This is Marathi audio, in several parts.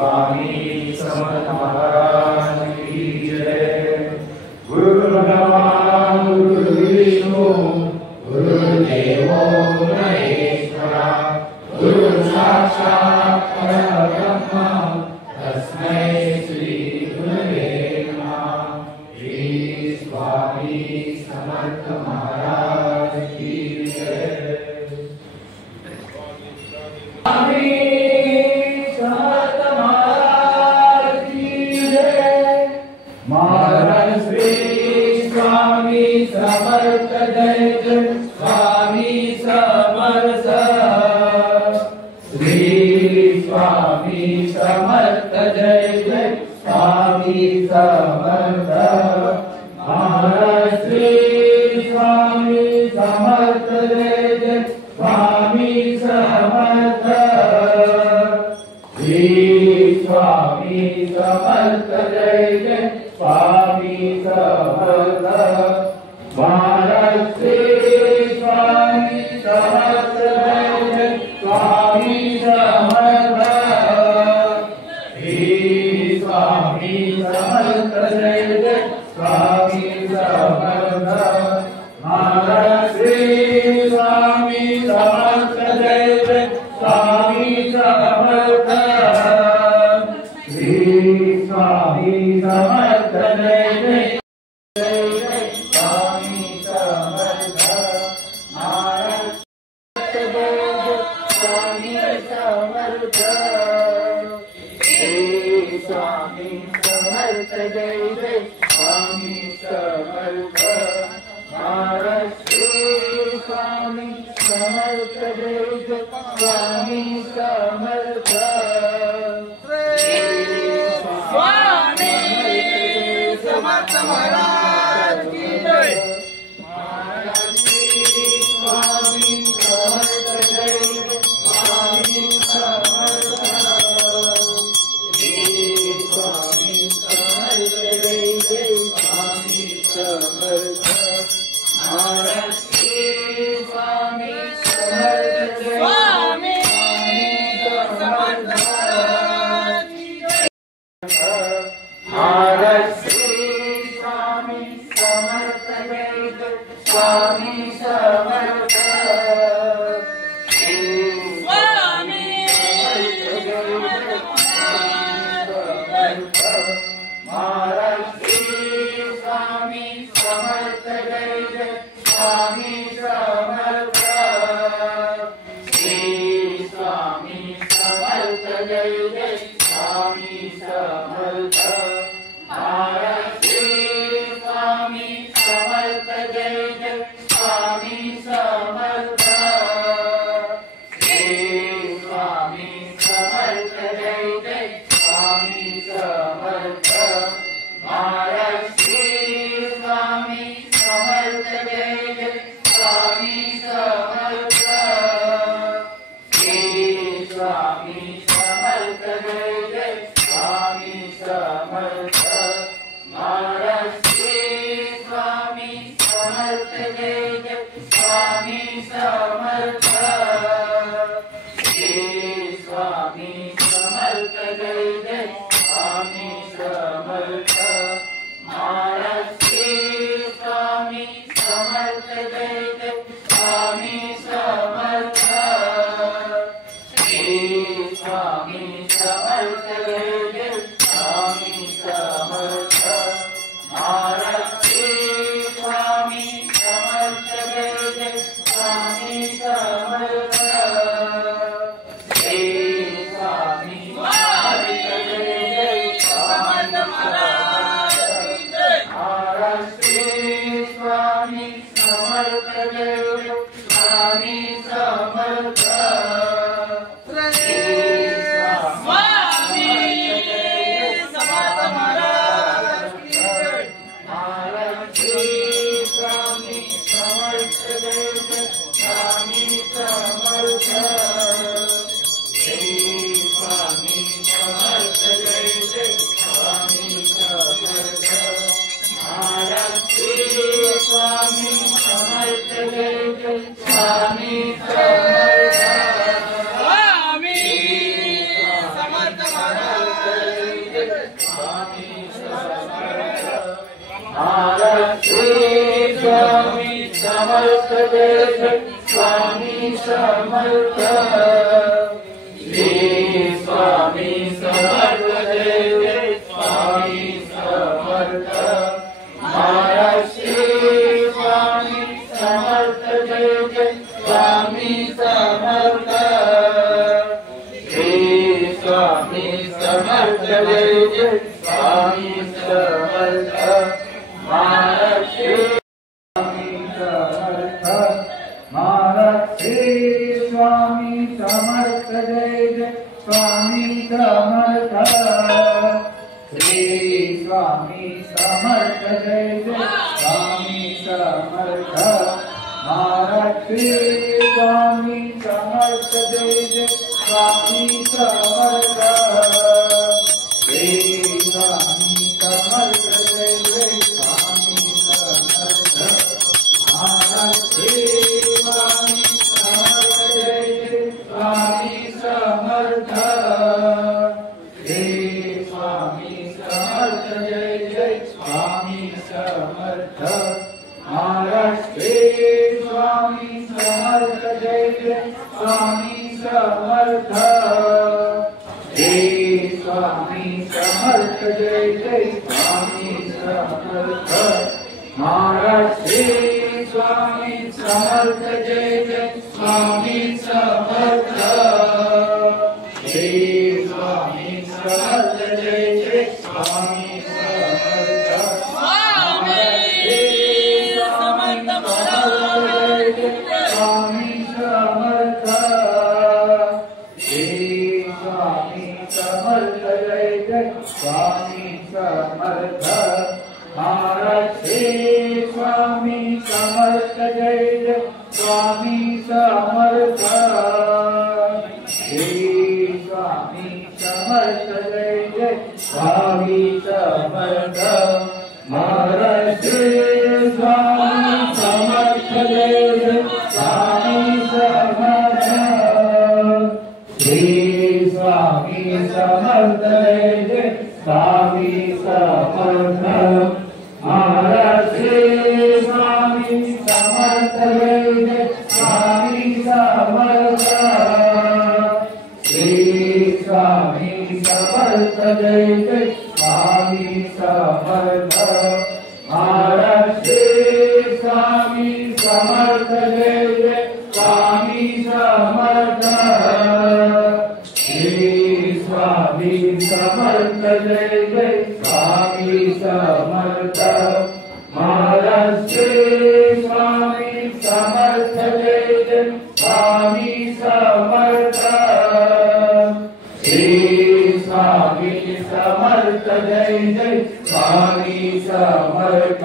स्वामी समर्थ महाराज की जय। गुरु ब्रह्मा गुरु विष्णु गुरुदेवो महेश्वरा गुरु साक्षात् परब्रह्म तस्मै श्री गुरवे नमः। श्री स्वामी समर्थ महाराज की जय। महाराज श्री स्वामी समर्थ जय जय। स्वामी समर्थ श्री स्वामी समर्थ जय जय। स्वामी समर्थ महाराज श्री स्वामी समर्थ जय जय। स्वामी समर्थ श्री स्वामी समर्थ जय जय। स्वामी समर्थ महाराज श्री स्वामी समर्थ जय जय। स्वामी समर्थ श्री स्वामी समर्थ जय जय। स्वामी समर्थ महाराज श्री स्वामी समर्थ जय जय। स्वामी समर्थ श्री स्वामी समर्थ जय जय। स्वामी समर्थ महाराज स्वामी समर्थ श्री स्वामी समर्थ जय जय। स्वामी समर्थ महाराज श्री स्वामी समर्थ जय जय। स्वामी समर्थ समर्थ महाराज की जय। महाराज श्री स्वामी समर्थ जय जय। स्वामी समर्थ श्री स्वामी समर्थ जय जय। स्वामी समर्थ महाराज श्री स्वामी समर्थ जय। स्वामी समर्थ महाराज स्वामी समर्थ महाराज श्री स्वामी समर्थ जय जय। स्वामी समर्थ श्री स्वामी समर्थ जय जय। स्वामी समर्थ महाराज श्री स्वामी समर्थ जय जय। स्वामी समर्थ श्री स्वामी समर्थ जय जय। स्वामी समर्थ महाराज श्री स्वामी समर्थ जय जय। स्वामी समर्थ श्री स्वामी समर्थ जय जय। स्वामी समर्थ महाराज श्री स्वामी समर्थ जय जय। स्वामी समर्थ श्री स्वामी समर्थ जय जय। स्वामी समर्थ महाराज श्री स्वामी समर्थ जय जय। स्वामी समर्थ श्री स्वामी समर्थ जय जय। स्वामी समर्थ महाराज श्री स्वामी समर्थ जय जय। स्वामी समर्थ श्री स्वामी समर्थ जय जय। समर्थ महाराज श्री स्वामी समर्थ जय जय। स्वामी समर्थ समर्थ महाराज समर्थ जय जय स्वामी समर्थ श्री स्वामी समर्थ जय जय स्वामी समर्थ महाराज श्री स्वामी समर्थ जय जय स्वामी समर्थ श्री स्वामी समर्थ जय जय स्वामी समर्थ महाराज श्री महाराज श्री स्वामी समर्थ जय जय स्वामी समर्थ श्री स्वामी समर्थ जय जय स्वामी समर्थ महाराज श्री स्वामी समर्थ जय जय स्वामी समर्थ श्री स्वामी समर्थ जय जय स्वामी समर्थ महाराज श्री स्वामी समर्थ जय जय स्वामी समर्थ श्री स्वामी समर्थ जय जय स्वामी समर्थ महाराज श्री स्वामी समर्थ जय जय स्वामी समर्थ श्री स्वामी समर्थ जय जय स्वामी समर्थ महाराज श्री स्वामी समर्थ जय जय स्वामी समर्थ श्री स्वामी समर्थ जय जय स्वामी समर्थ महाराज श्री स्वामी समर्थ जय जय स्वामी समर्थ श्री स्वामी समर्थ जय जय स्वामी समर्थ महाराज श्री स्वामी समर्थ जय जय स्वामी समर्थ श्री स्वामी समर्थ जय जय स्वामी समर्थ महाराज श्री स्वामी समर्थ जय जय स्वामी समर्थ श्री स्वामी समर्थ जय जय स्वामी समर्थ महाराज श्री स्वामी समर्थ जय जय स्वामी समर्थ श्री स्वामी समर्थ जय जय स्वामी समर्थ महाराज श्री स्वामी समर्थ जय जय स्वामी समर्थ श्री स्वामी समर्थ जय जय स्वामी समर्थ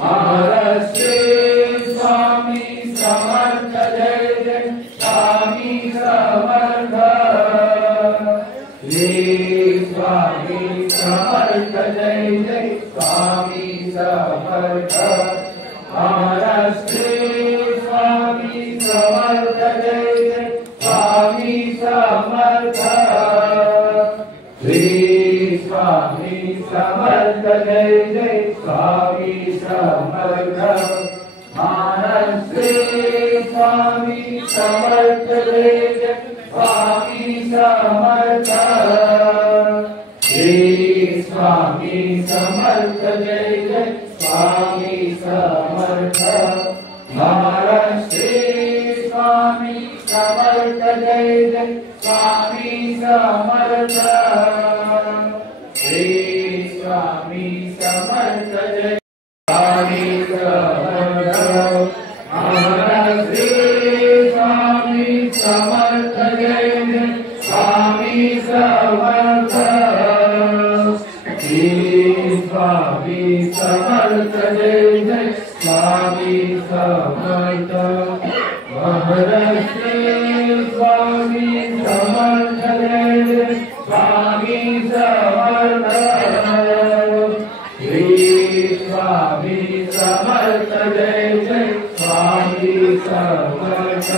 महाराज श्री स्वामी समर्थ जय जय स्वामी समर्थ श्री स्वामी समर्थ जय जय स्वामी समर्थ महाराज श्री स्वामी समर्थ जय जय स्वामी समर्थ श्री स्वामी समर्थ जय जय स्वामी समर्थ महाराज श्री स्वामी समर्थ जय जय स्वामी समर्थ श्री स्वामी समर्थ जय जय स्वामी समर्थ महाराज श्री स्वामी समर्थ जय जय स्वामी समर्थ श्री स्वामी समर्थ जय जय स्वामी समर्थ महाराज श्री स्वामी समर्थ जय जय स्वामी समर्थ श्री स्वामी समर्थ जय स्वामी समर्थ महाराज श्री स्वामी समर्थ जय जय स्वामी समर्थ श्री स्वामी समर्थ जय जय स्वामी समर्थ महाराज श्री स्वामी समर्थ जय जय स्वामी समर्थ श्री स्वामी समर्थ जय जय स्वामी समर्थ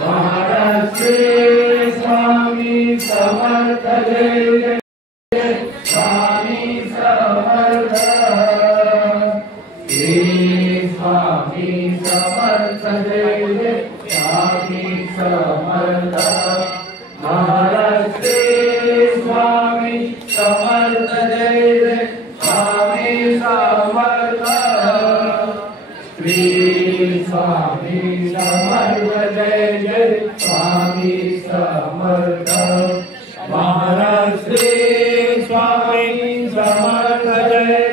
महाराज श्री स्वामी समर्थ जय जय स्वामी समर्थ महाराज श्री स्वामी समर्थ जय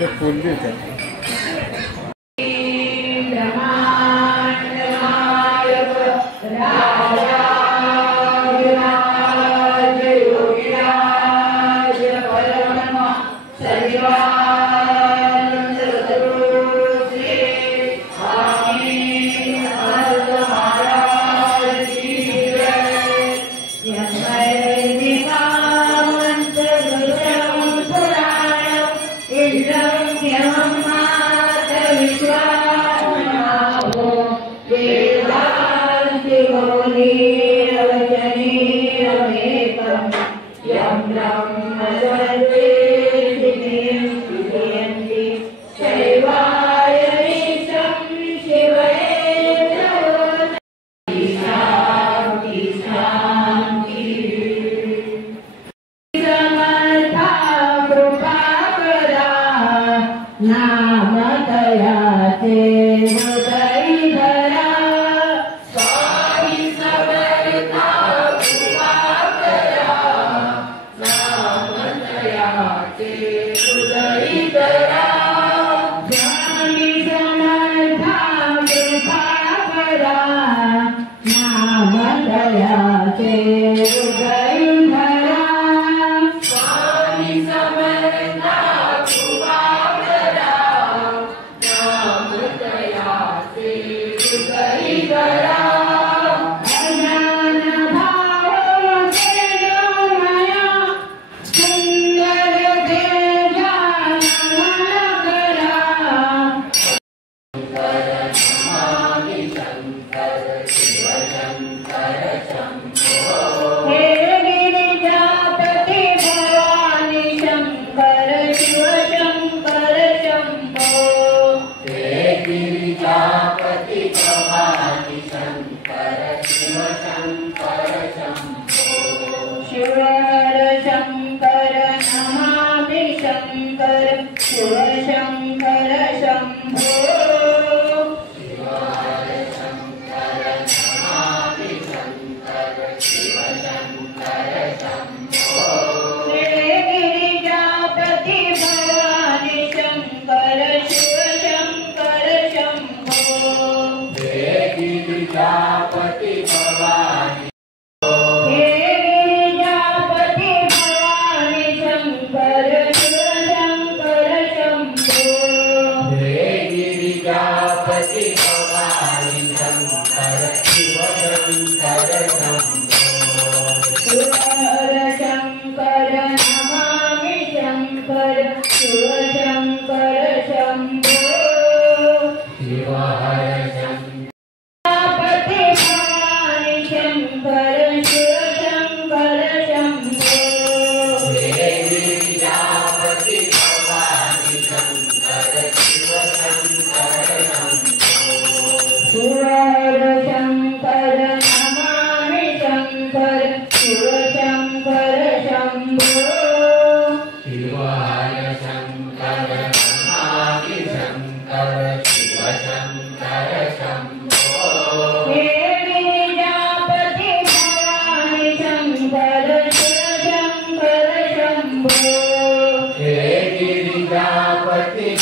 जय फूल भी थे।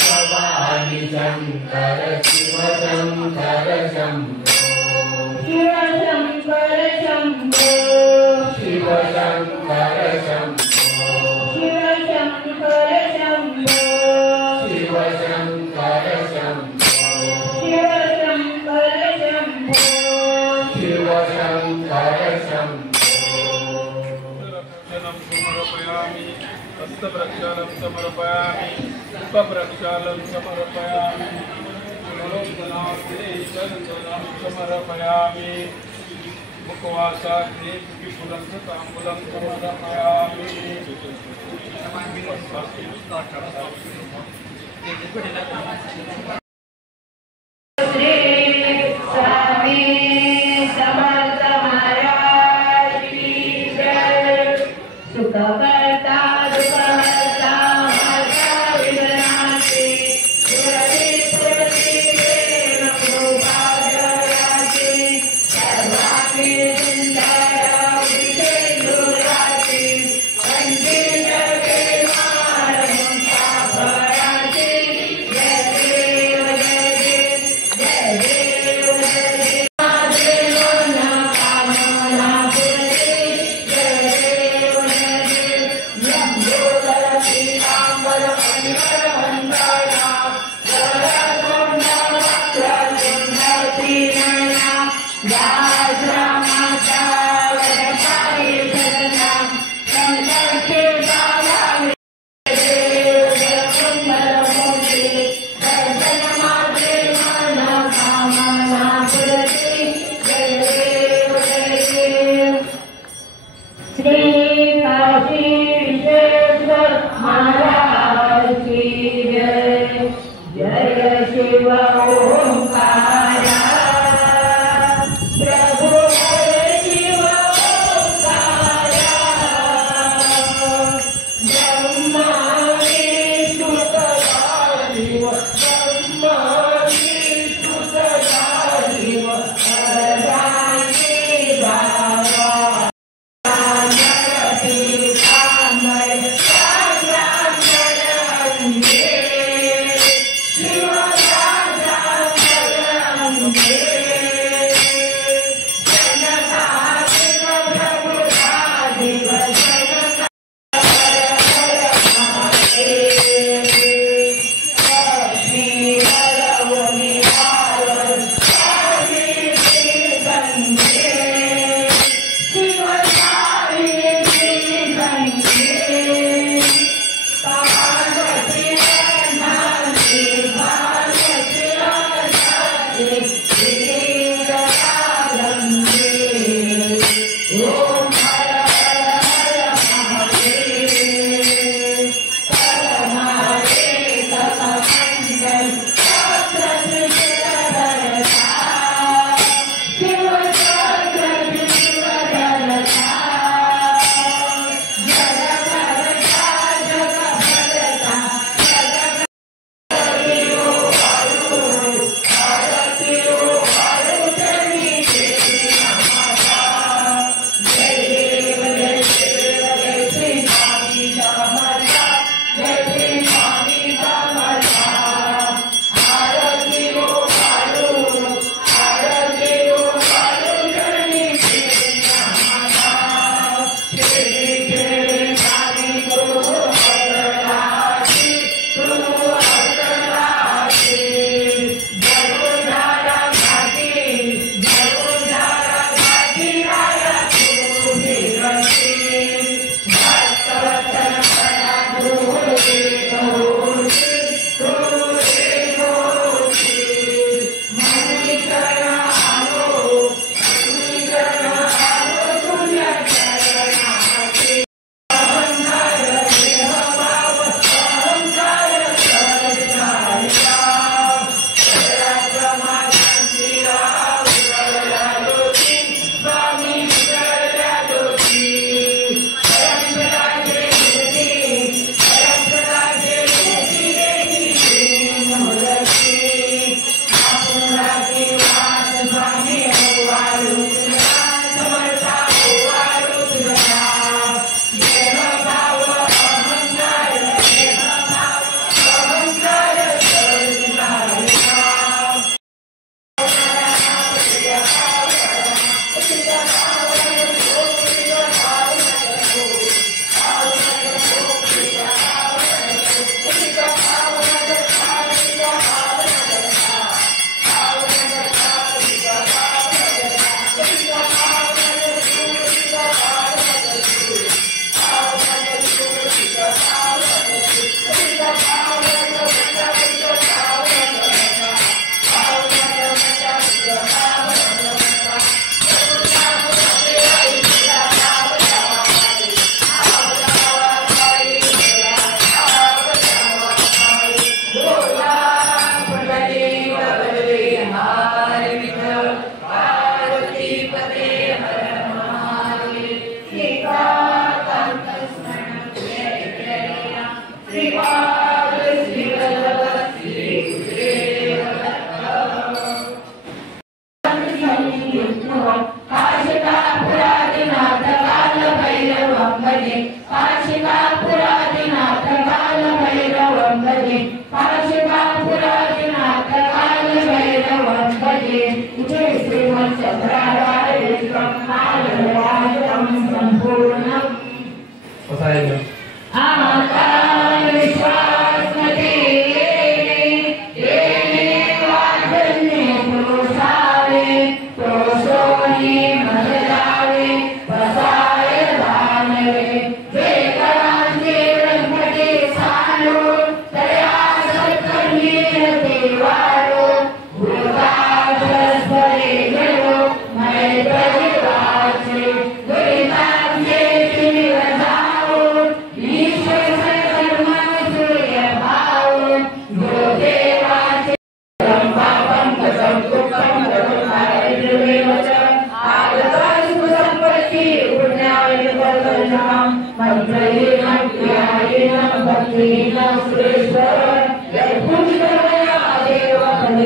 भवानी शंकर शिव शंकर शंभो शिव शंकर शंभो शिव शंकर शंभो शिव शंकर शंभो शिव शंकर शंभो शिव शंकर शंभो शिव शंकर शंभो समर्पयामि हस्तप्रक्षालं समर्पयामि मुखप्रक्षालं समर्पयामि मनोमनार्थं समर्पयामि मुखवासाग्रे विपुलं ताम्बूलं समर्पयामि श्री स्वामी समर्थ महाराज की जय। सुख करता दुख हरता हरता विघ्नाची सुरती स्फूर्ती प्रेम कृपा जयाची सर्वांगी सुंदर विशेषुराची पंचील वेमार मुक्ता फळाची जय देव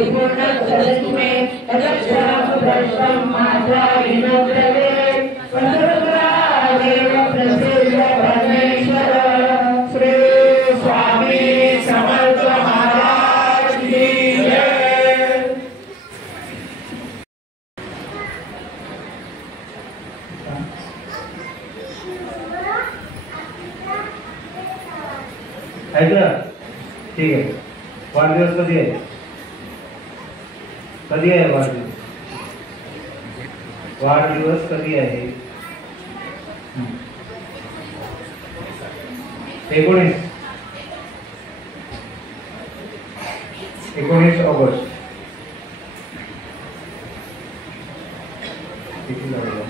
परिपूर्ण सदतु मे तदक्षरं भ्रष्टं मात्रा विनोदते पंचरादेव प्रसिद्ध परमेश्वर श्री स्वामी समर्थ महाराज की जय। ऐकलं? ठीक आहे. वाढदिवस कधी आहे? कधी आहे वाढदिवस? वाढदिवस कधी आहे? 19 ऑगस्ट. किती लागलं?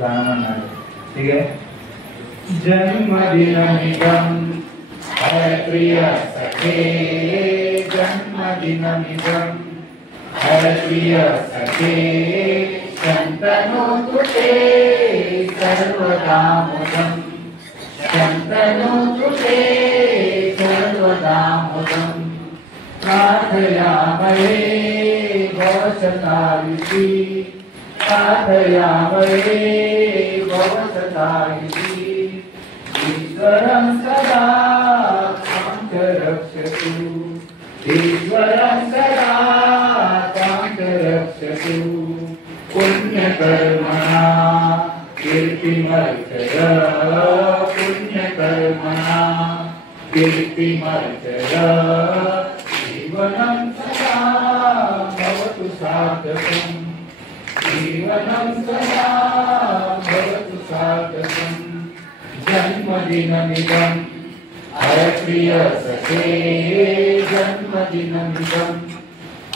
गाणं म्हणणार. ठीक आहे. जन्मदिनमिदं हरप्रिय सखे जन्मदिनमिदं हरप्रिय सखे शन्तनोतु ते सर्वदा मुदं शन्तनोतु ते सर्वदा मुदं प्रार्थयामहे भवशतायुषी प्रार्थयामहे भवशतायुषी ईश्वरं सदा त्वां च रक्षतु ईश्वरं सदा त्वां च रक्षतु पुण्यकर्मणा कीर्तिमर्चय पुण्यकर्मणा कीर्तिमर्चय जीवनं सदा भवतु सार्थकम् जीवनं सदा भवतु सार्थकम् जन्मदिनमिदं हरप्रिय सखे जन्मदिनमिदं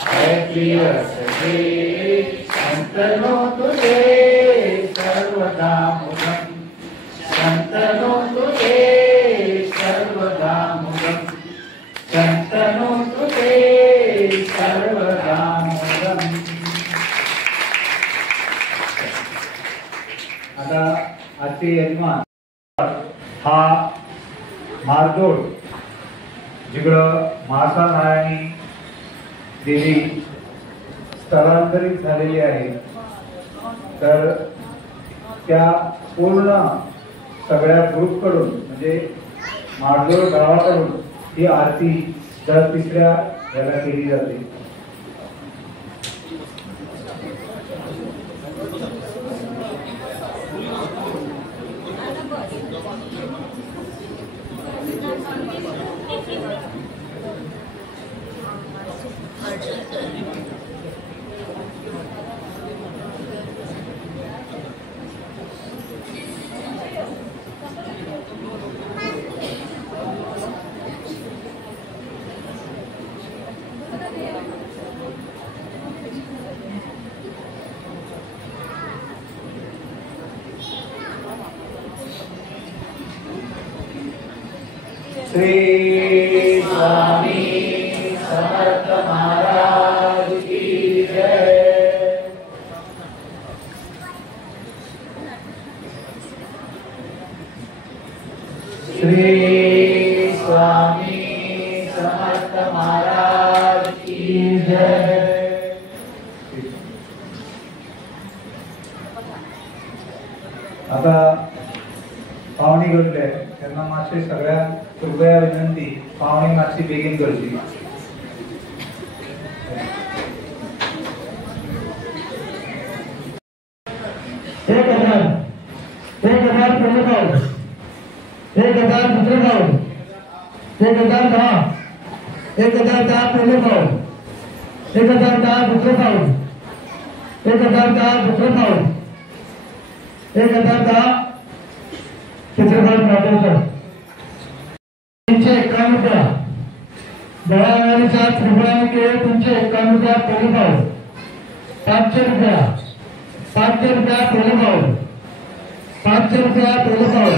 हरप्रिय सखे शन्तनोतु ते सर्वदा मुदं शन्तनोतु ते सर्वदा मुदं शन्तनोतु ते सर्वदा मुदम्. आता आजचे यजमान हा मारदोड जिकडं महासानारायणी देवी स्थलांतरित झालेली आहे, तर त्या पूर्ण सगळ्या ग्रुपकडून म्हणजे मारदोड गावाकडून ही आरती दर तिसऱ्या याला केली जाते. श्री स्वामी समर्थ महाराज की जय। श्री स्वामी समर्थ महाराज की जय। आता पाहुणी घडले त्यांना मागचे सगळ्या कृपया विनंती, पाहुणी मागची बेगीन करची. एक हजार पहिले पाऊल, 1000 दुसरे पाऊल, 1010 1010 पहिले पाऊल, 1010 दुसरे पाऊल, 1010 दुसरे पाऊल, 1010 तिसरे पाऊल प्राप्त. 351 रुपया दयावारी 7 रुपये के 351 रुपया पहिले पाऊल, 500 रुपया 500 रुपया पहिले पाऊल, 500 रुपया पहिले पाऊल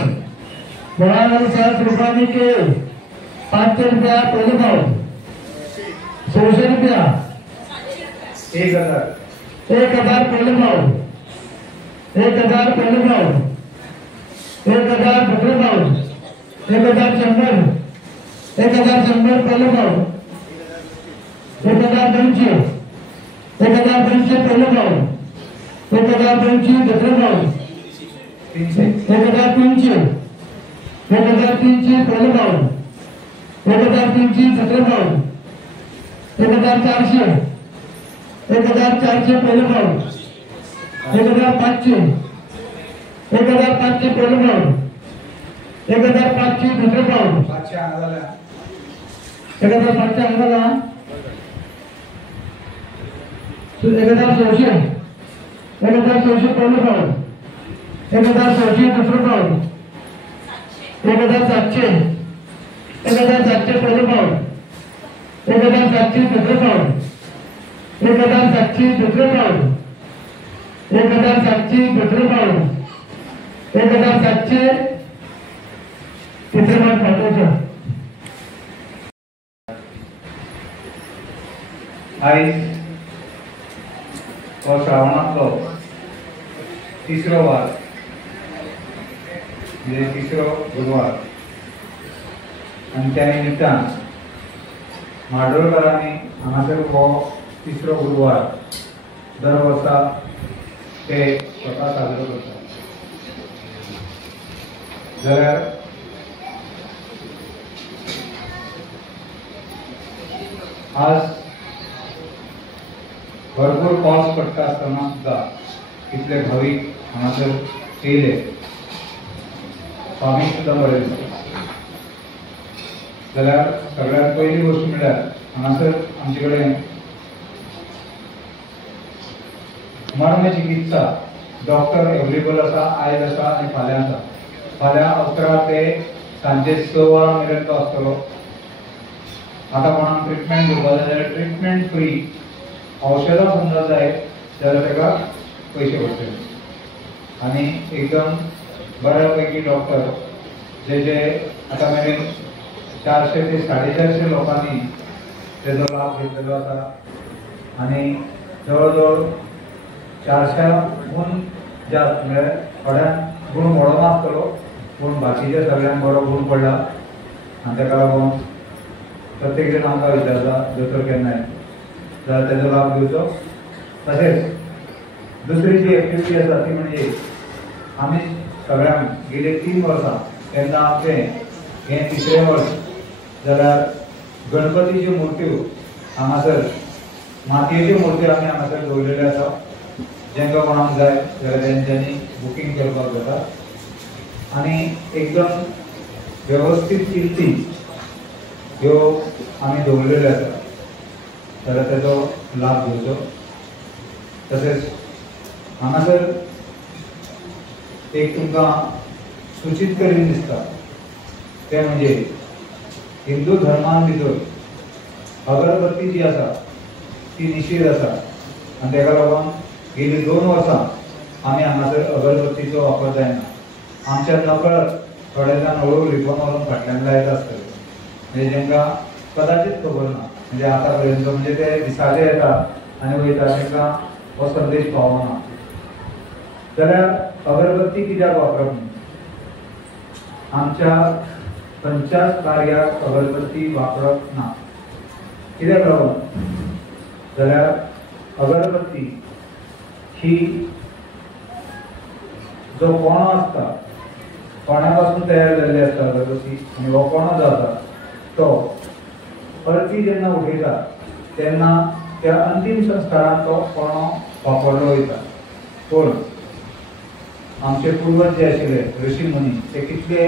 दयावारी 7 रुपये के 500 रुपया पहले भाव 100 रुपया 1000 1000 पहले भाव 1000 पहले भाव 1000 दूसरे भाव 1100 1100 पहले भाव 1200 1200 पहले भाव 1200 दूसरे भाव 1300 पहले भाव 1300 दूसरे भाव 1400 पहले भाव 1500 पहले भाव 1500 दूसरे भाव 500 आणायला 1500 आणायला 1600 पहले भाव 1600 दूसरे भाव 1700 पहले भाव 1700 दूसरे भाव 1700 दूसरे भाव 1700 दूसरे भाव 1700 तिसरे भाव पाठवतो आयज हो श्रावणातलो तिसरो वार म्हणजे तिसरो गुरुवार आणि त्या निमित्तान माडोळकरांनी हांगासर हो तिसरो गुरुवार दर वर्सा ते स्वता साजरो करतात. जाल्यार आज भरपूर पावस पडटा आसतना सुद्धा कितले भाविक हांगासर येयले. स्वामी सुद्धा बरे दिसता. जाल्यार सगळ्यात पहिली गोष्ट म्हळ्यार हांगासर आमचे कडेन मर्म चिकित्सा डॉक्टर अवेलेबल आसा, आयज आसा आनी फाल्यां आसा. फाल्यां 11 ते सांजे 6 वरां मेरेन तो आसतलो. आतां कोणाक ट्रिटमेंट घेवपाक जाय जाल्यार ट्रिटमेंट फ्री. औषधां समजा जाय जाल्यार ताका पयशे पडटले. आनी एकदम बऱ्यापैकी डॉक्टर जे आतां मेरेन 400 ते 450 लोकांनी तेजो लाभ घेतलेलो आसा. आनी जवळ जवळ 400 गुण जास्त म्हणजे थोड्यांक गुण मोडो नासतलो पूण बाकीच्या सगळ्यांक बरो गुण पडला. आनी ताका लागून प्रत्येक जण आमकां विचारता दोतोर केन्ना जाल्यार तेजो लाभ घेवचो. तशेंच दुसरी जी एक्टिविटी आसा ती म्हणजे आमी सगळ्यांक गेले 3 वर्सां तेन्ना आमचें हें तिसरें वर्स जाल्यार गणपतीच्यो मुर्त्यो हांगासर मातयेच्यो मुर्त्यो आमी हांगासर दवरलेल्यो आसा. जेंकां कोणाक जाय जाल्यार तेंच्यांनी बुकींग करपाक जाता. आनी एकदम वेवस्थीत किर्ती ह्यो आमी दवरलेल्यो आसा जाल्यार तेजो लाभ घेवचो. तशेंच हांगासर एक तुमकां सूचित करीन दिसता तें म्हणजे हिंदू धर्मान भितर अगरबत्ती जी आसा ती निषेध आसा. आनी ताका लागून गेली 2 वर्सां आमी हांगासर अगरबत्तीचो वापर जायना. आमच्या नकळत थोडे जाण हळू लिपोन व्हरून फाटल्यान लायता आसतले म्हणजे जेंकां कदाचित खबर ना. म्हणजे आतां पर्यंत म्हणजे ते दिसाचे येता आनी वयता तांकां हो संदेश पावना. जाल्यार अगरबत्ती कित्याक वापरप न्ही. आमच्या खंयच्याच कार्याक अगरबत्ती वापरप ना. कित्याक लागून जाल्यार अगरबत्ती ही जो कोणो आसता कोण्या पासून तयार जाल्ली आसता अगरबत्ती. आनी हो कोणो जो आसा तो परती जेन्ना उठयता तेन्ना त्या अंतिम संस्कारांत तो कोणो वापरलो वयता. पूण आमचे पूर्वज जे आशिल्ले ऋषी मुनी ते कितले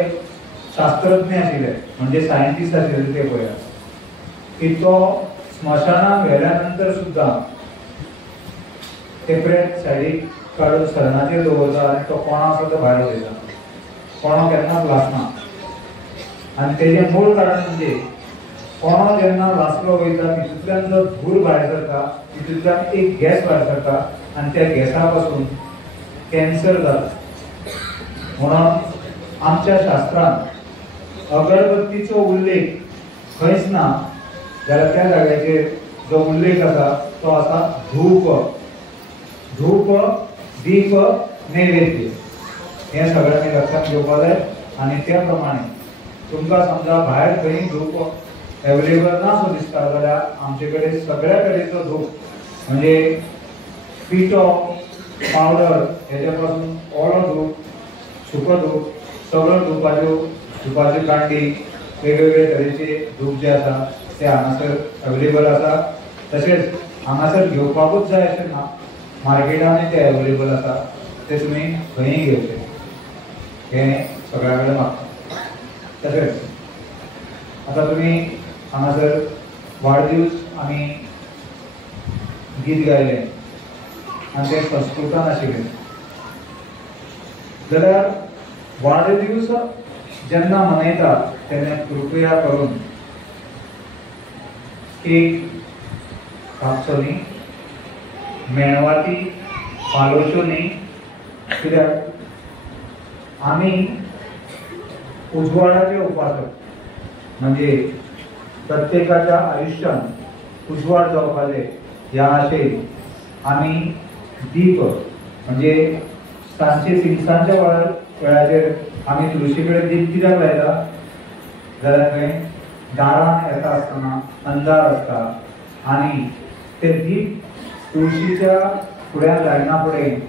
शास्त्रज्ञ आशिल्ले म्हणजे सायंटिस्ट आशिल्ले ते पळयात की तो स्मशानाक व्हेल्या नंतर सुद्धा ते ब्रेड सायडीक काडून सरणाचेर दवरता आनी तो कोणो आसा तो भायर उडयता. कोणो केन्नाच लासना. आनी तेजें मूळ कारण म्हणजे कोणो जेन्ना लासलो वयता तितूंतल्यान जो धूर भायर सरता तितूंतल्यान एक गॅस भायर सरता आनी त्या गॅसा पासून कॅन्सर जाता. म्हणून आमच्या शास्त्रांत अगरबत्तीचो उल्लेख खंयच ना जाल्यार त्या जाग्याचेर जो उल्लेख आसा तो आसा धूप धूप दीप नैवेद्य हे सगळ्यांनी लक्षात घेवपाक जाय आनी त्या प्रमाणे तुमकां समजा भायर खंय धूप अवेलेबल ना सो दिसता जाल्यार आमचे कडेन सगळ्या तरेचो धूप म्हणजे पिठो पावडर हेच्या पासून ओलो धूप सुको धूप सगळो धुपाच्यो कांडी वेगवेगळे तरेचे धूप जे आसा ते हांगासर अवेलेबल आसा तशेंच हांगासर घेवपाकूच जाय अशें ना मार्केटांनी ते अवेलेबल आसा ते तुमी खंयी घेवचे हे सगळ्या कडेन मागता तशेंच आता तुमी हांगासर वाडदीस आनी गीत गायले आनी ते संस्कृतान आशिल्ले जाल्यार वाडदीस जेन्ना मनयतात तेन्ना कृपया करून केक कापचो न्ही मेणवाती पालोश्यो न्ही कित्याक आमी उजवाडाचे उपासक म्हणजे प्रत्येकाच्या आयुष्यात उजवाड जावपाक जाय ह्या आशेन आमी दीप म्हणजे सांजचे तिनसांच्या वेळाचेर आमी तुळशी कडेन दीप कित्याक लायता जाल्यार थंय दारान येता आसतना अंधार आसता आनी ते दीप तुळशीच्या फुड्यान लायना फुडें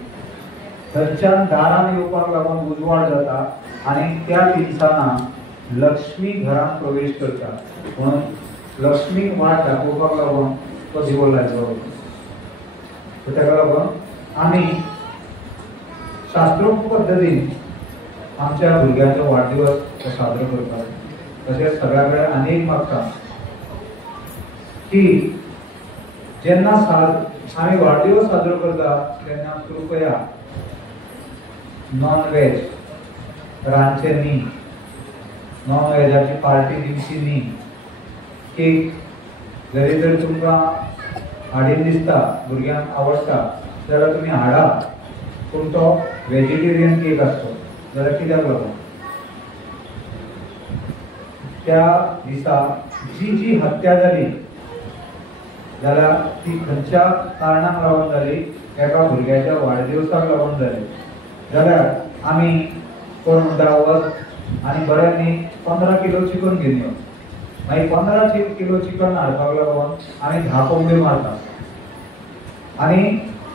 थंयच्यान दारान येवपाक लागून उजवाड जाता आनी त्या तिनसांना लक्ष्मी घरान प्रवेश करता म्हणून लक्ष्मीक वाट दाखोवपाक लागून तो दिवो लायलो ताका लागून आमी शास्त्रोक्त पद्दतीन आमच्या भुरग्यांचो वाडदिवस साजरो करतात तशेंच सगळ्या कडेन आनी एक मागता की जेन्ना आमी वाडदिवस साजरो करता तेन्ना कृपया नॉन वेज रांदचे न्ही नॉन वेजाची पार्टी दिवची न्ही केक जरी तर तुमकां हाडीन दिसता भुरग्यांक आवडटा जाल्यार तुमी हाडा पूण तो वेजिटेरियन केक आसतो जाल्यार कित्याक लागून त्या दिसा जी हत्या जाली जाल्यार ती खंयच्या कारणाक लागून जाली एका भुरग्याच्या वाडदिवसाक लागून जाली जाल्यार आमी कोण म्हणटा वच आनी बरें न्ही 15 किलो चिकन घेवन यो मागीर 15 किलो चिकन हाडपाक लागून आमी 10 कोंबड्यो मारतात आनी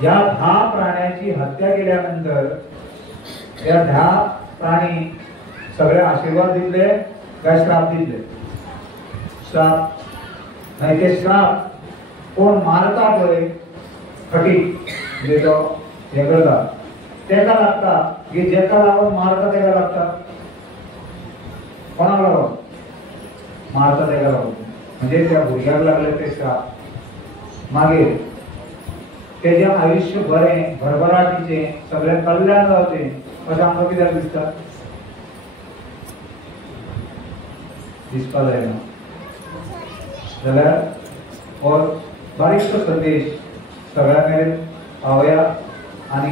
ह्या 10 प्राण्यांची हत्या केल्या नंतर ह्या 10 प्राणी सगळे आशीर्वाद दितले काय श्राप दितले श्राप मागीर ते श्राप कोण मारता पळय फटीक म्हणजे तो हे करता तेका लागता की जेका लागून मारता तेका लागता कोणाक लागून मारता तेका लागून म्हणजे त्या भुरग्याक लागले ते श्राप मागीर तेजें आयुष्य बरें भरभराटीचें सगळें कल्याण जावचें अशें आमकां कित्याक दिसता दिसपा जायना जाल्यार हो बारीकसो संदेश सगळ्या मेरेन पावया आनी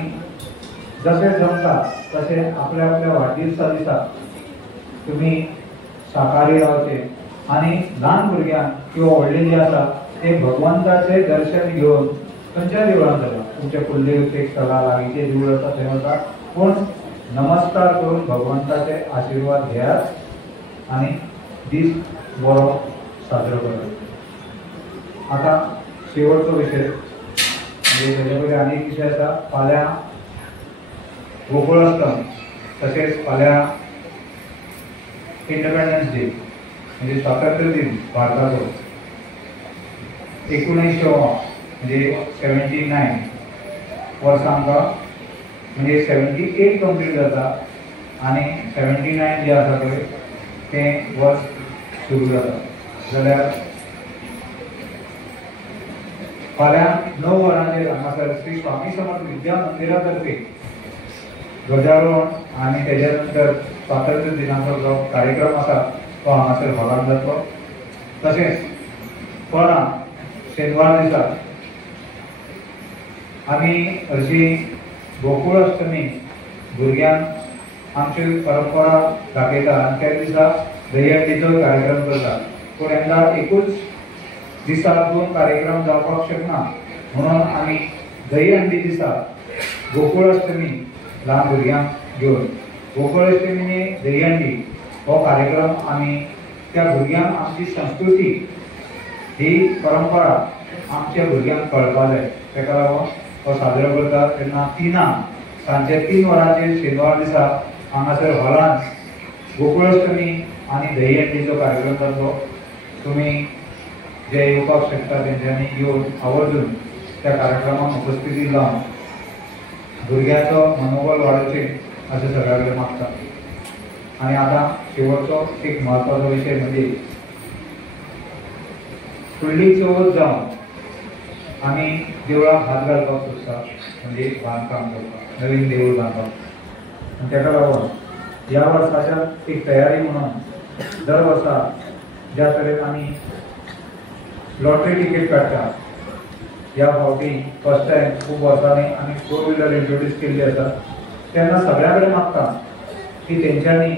जशें जमता तशें आपल्या आपल्या वाडदिवसा दिसा तुमी शाकाहारी रावचें आनी ल्हान भुरग्यांक किंवा व्हडले जे आसा ते भगवंताचें दर्शन घेवन खंयच्याय देवळांत चला तुमच्या कुलदेवतेक चला लागींचे देवूळ आसा थंय वचा पूण नमस्कार करून भगवंताचे आशिर्वाद घेयात आनी दीस बरो साजरो करात आता शेवटचो विशय म्हणजे तेजे पयलीं आनी एक विशय आसा फाल्यां गोकुळाष्टमी तशेंच फाल्यां इंडिपेंडन्स डे म्हणजे स्वातंत्र्य दिन भारताचो 1900 म्हणजे 79 वर्सां आमकां म्हणजे 78 कंप्लीट जाता आनी 79 जे आसा पळय तें वर्स सुरू जाता जाल्यार फाल्यां 9 वरांचेर हांगासर श्री स्वामी समर्थ विद्या मंदिरा तर्फे ध्वजारोहण आनी तेजे नंतर स्वातंत्र्य दिनाचो जो कार्यक्रम आसा तो हांगासर हॉलांत जातलो तशेंच परां शेनवार दिसा आमी हरशीं गोकुळाष्टमी भुरग्यांक आमची परंपरा दाखयता आनी त्या दिसा दहीहंडीचो कार्यक्रम करता पूण यंदा एकूच दिसा 2 कार्यक्रम जावपाक शकना म्हणून आमी दहीहंडी दिसा गोकुळाष्टमी ल्हान भुरग्यांक घेवन गोकुळाष्टमी दहीहंडी हो कार्यक्रम आमी त्या भुरग्यांक आमची संस्कृती ही परंपरा आमच्या भुरग्यांक कळपा जाय तेका लागून हो साजरो करता तेन्ना 3 सांजे 3 वरांचेर शेनवार दिसा हांगासर हॉलांत गोकुळाष्टमी आनी दहीहंडीचो कार्यक्रम जातलो तुमी जे येवपाक शकता तेंच्यांनी येवन आवर्जून त्या कार्यक्रमाक उपस्थिती जावन भुरग्याचो मनोबल वाडोवचें अशें सगळ्या कडेन मागता आनी आतां शेवटचो एक म्हत्वाचो विशय म्हणजे फुडली चवथ जावन आमी देवळाक हात घालपाक सोदता म्हणजे बांदकाम करपाक नवीन देवूळ बांदपाक आनी तेका लागून ह्या वर्साच्या एक तयारी म्हणून दर वर्सा ज्या तरेन आमी लॉटरी टिकेट काडटा ह्या फावटी फर्स्ट टायम खूब वर्सांनी आमी 4 व्हिलर इंट्रोड्यूस केल्ली आसा तेन्ना सगळ्या कडेन मागता की तेंच्यांनी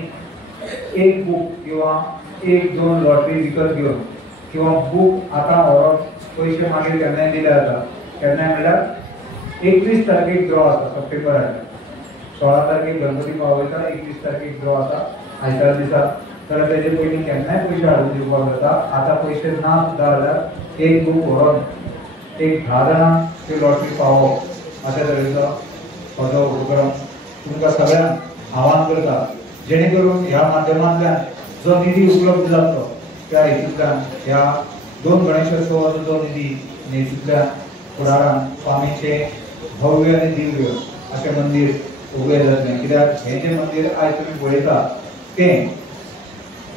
एक बूक किंवा 1-2 लॉटरी विकत घेवन किंवा बूक आतां व्हरोन पयशे मागीर केन्नाय दिले जाता केन्नाय म्हणल्यार 21 तारखेक ड्रॉ आसा सप्टेंबराच्या 16 तारखेक गणपती पावयता 21 तारखेक ड्रॉ आसा आयतार दिसा तर तेजे पयलीं केन्नाय पयशे हाडून दिवपाक जाता आतां पयशे ना सुद्दां जाल्यार एक बूक व्हरोन एक 10 जाणांक ती लॉटरी पावोवप अशा तरेचो म्हजो उपक्रम तुमकां सगळ्यांक आव्हान करता जेणे करून ह्या माध्यमांतल्यान जो निधी उपलब्ध जातलो त्या हेतूंतल्यान ह्या 2 गणेशोत्सवाचो निधी हेतूंतल्यान फुडारान स्वामीचे भव्य आनी दिव्य अशें मंदीर उबें जातलें कित्याक हें जें मंदीर आयज तुमी पळयता तें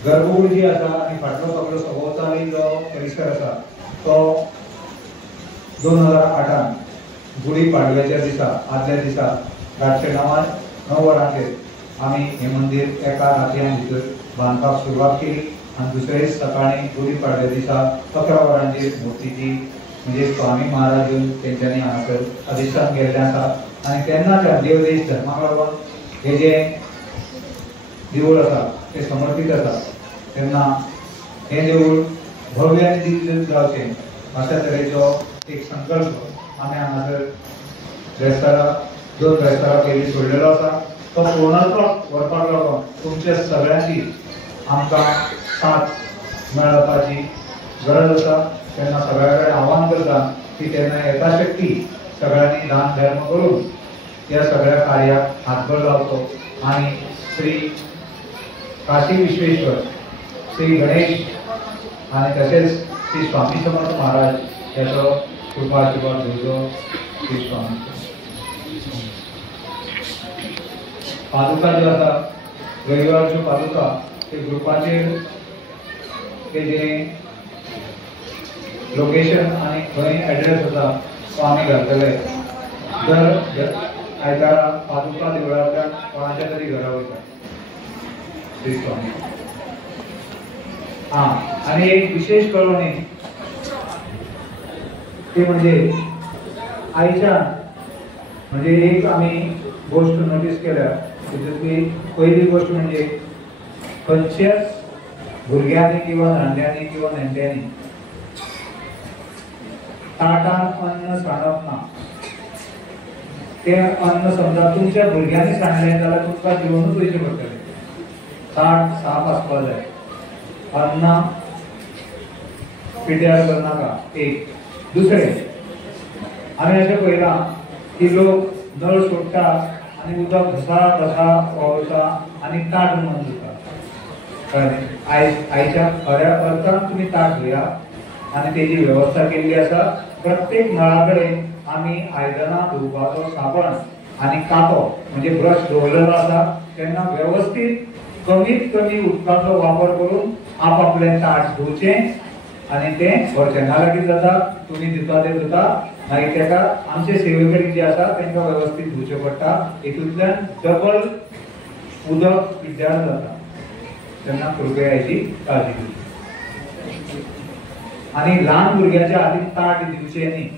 गर्भकूड जी आसा आनी फाटलो सगळो सभोवताली जो परिसर आसा तो 2008 गुडी पाडव्याच्या दिसा आदल्या दिसा रातचे 9 वरांचेर आमी हें मंदीर एका रातयां भितर बांदपाक सुरवात केली आनी दुसरे दीस सकाळीं गुडी पाडव्या दिसा 11 वरांचेर मुर्तीची म्हणजे स्वामी महाराज येवन तेंच्यांनी हांगासर अधिष्ठान केल्लें आसा आनी तेन्नाच्यान देवदेश धर्माक लागून हें जें देवूळ आसा तें समर्पीत आसा तेन्ना हें देवूळ भव्य आनी दिव्य जावचें अशा तरेचो एक संकल्प आमी हांगासर रेस्तारा 2 रेस्तारा पयलीं सोडलेलो आसा तो पूर्णत्वाक व्हरपाक लागून तुमच्या सगळ्यांची आमकां साथ मेळपाची गरज आसा तेन्ना सगळ्या कडेन आव्हान करता की तेन्ना यथाशक्ती सगळ्यांनी दान धर्म करून ह्या सगळ्या कार्याक हातभार लावचो आनी श्री काशी विश्वेश्वर श्री गणेश आनी तशेंच श्री स्वामी समर्थ महाराज याचो कृपा आशीर्वाद घेवचो श्री स्वामी पादुका ज्यो आसा रविवारच्यो पादुका ते ग्रुपाचेर ते जें लोकेशन आनी खंय एड्रेस आसा तो आमी घालतले दर आयतारा पादुका देवळांतल्यान कोणाच्या तरी घरा वयता श्री स्वामी आनी एक विशेष कळवणी ती म्हणजे आयच्यान म्हणजे एक आमी गोष्ट नोटीस केल्या तितूंतली पहिली गोष्ट म्हणजे खंयच्याच भुरग्यांनी किंवा जाणट्यांनी किंवा नेण्ट्यांनी ताटान अन्न सांडप ना ते अन्न समजा तुमच्या भुरग्यांनी सांडलें जाल्यार तुमकां जेवणूच वयचें पडटलें ताट साफ आसपाक जाय अन्न पिड्ड्यार करनाका एक दुसरें आमी अशें पळयलां की लोक नळ सोडटा आनी उदक घसा व्हांवता आनी ताट म्हणून दिता कळ्ळें आयच्या खऱ्या अर्थान तुमी ताट घेया आनी तेजी वेवस्था केल्ली आसा प्रत्येक नळा कडेन आमी आयदनां धुवपाचो साबण आनी कातो म्हणजे ब्रश दवरलेलो आसा तेन्ना वेवस्थीत कमीत कमी उदकाचो वापर करून आपआपलें ताट धुवचें आनी तें व्हरचें नाल्यार कितें जाता तुमी दिता तें धुता मागीर तेका आमचे सेवेकरी जे आसा तांकां वेवस्थीत धुवचें पडटा हितूंतल्यान डबल उदक पिड्ड्यार जाता तेन्ना कृपया हेची काळजी घेवची आनी ल्हान भुरग्याच्या हातीन ताट दिवचें न्ही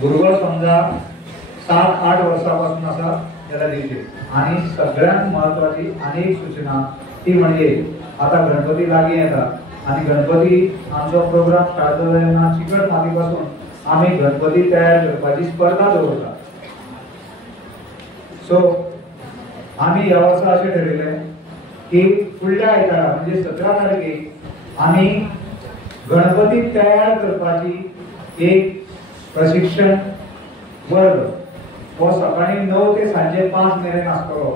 भुरगो समजा 7-8 वर्सां पासून आसा जाल्यार दिवचें आनी सगळ्यांत म्हत्वाची आनी एक सूचना ती म्हणजे आता गणपती लागीं येतात आणि गणपती आमचो प्रोग्राम स्टार्ट जाता तेन्ना चिकट माती आम्ही गणपती तयार करपाची स्पर्धा दवरतात. सो आम्ही ह्या वर्सा अशें ठरयलें की फुडल्या आयतारा म्हणजे 17 तारखेक आम्ही गणपती तयार करपाची एक प्रशिक्षण वर्ग हो सकाळी 9 ते सांजे 5 मेरेन आसतलो.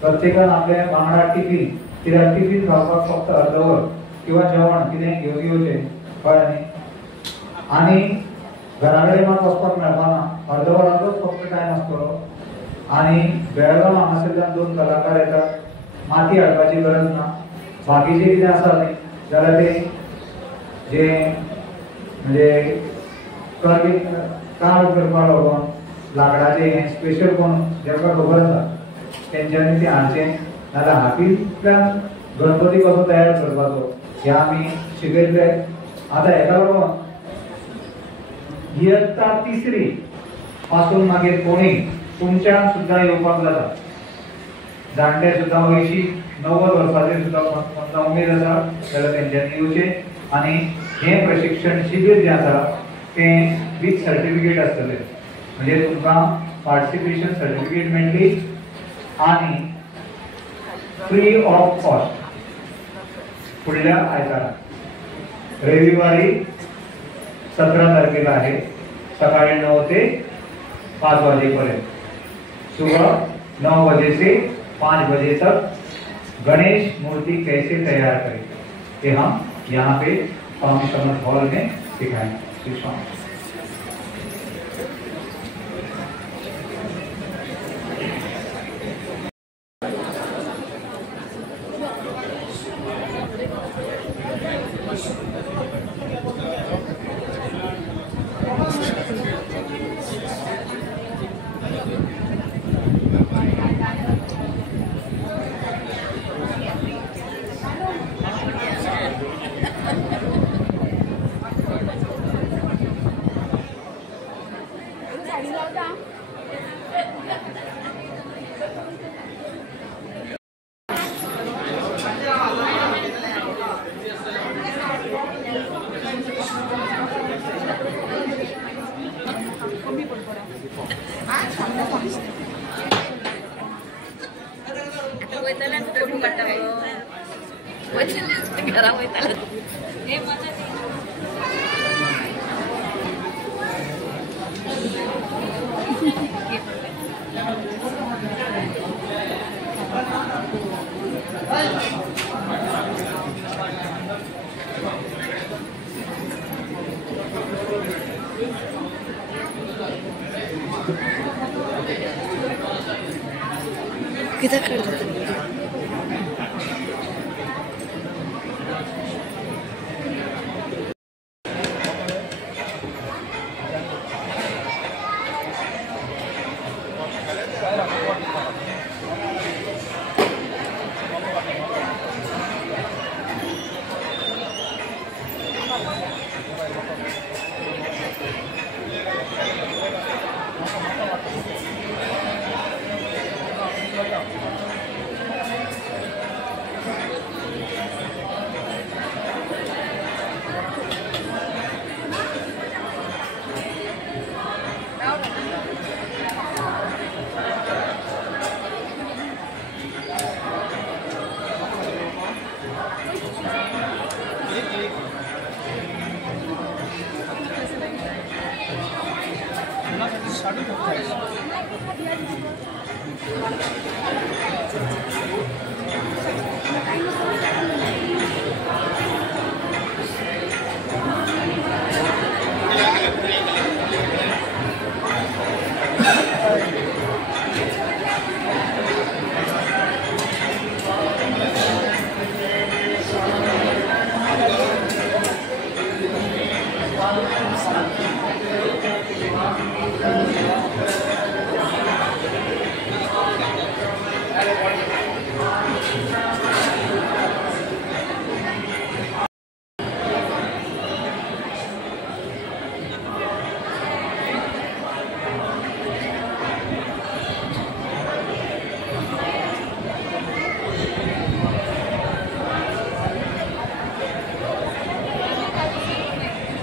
प्रत्येकान आपले वांगडा टिफीन कित्याक टिफीन खावपाक फक्त अर्दवर किंवा जेवण कितें घेवन येवचें कळ्ळें न्ही. आनी घरा कडेन म्हाका वचपाक मेळपाना अर्दवराचोच फक्त टायम आसतलो. आनी बेळगांव हांगासरल्यान 2 कलाकार येतात. माती हाडपाची गरज ना. बाकीचे कितें आसा न्ही जाल्यार ते जे म्हणजे काम करपाक लागून लाकडाचे हे स्पेशल कोण जेका खबर आसा तेंच्यांनी ते हाडचें नाल्यार हातींतल्यान गणपती कसो तयार करपाचो हे आमी शिकयतले. आतां हेका लागून इयत्ता 3री पासून मागीर कोणी तुमच्यान सुद्दां येवपाक जाता. जाणटे सुद्दां 80-90 वर्सांचे सुद्दां कोणाक उमेद आसा जाल्यार तेंच्यांनी येवचें. आनी हें प्रशिक्षण शिबीर जें आसा तें विथ सर्टिफिकेट आसतलें म्हणजे तुमकां पार्टिसिपेशन सर्टिफिकेट मेळटली आनी फ्री ऑफ कॉस्ट. फुडल्या आयतारा रविवारी 17 तारखेला आहे सकाळी 9 ते 5 बजेपर्यंत. सुबह 9 बजे से 5 बजे तक गणेश मूर्ति कैसे तैयार करें ये हम यहाँ पे स्वामी समर्थ हॉल में सिखाएंगे. श्री स्वामी. किती करतात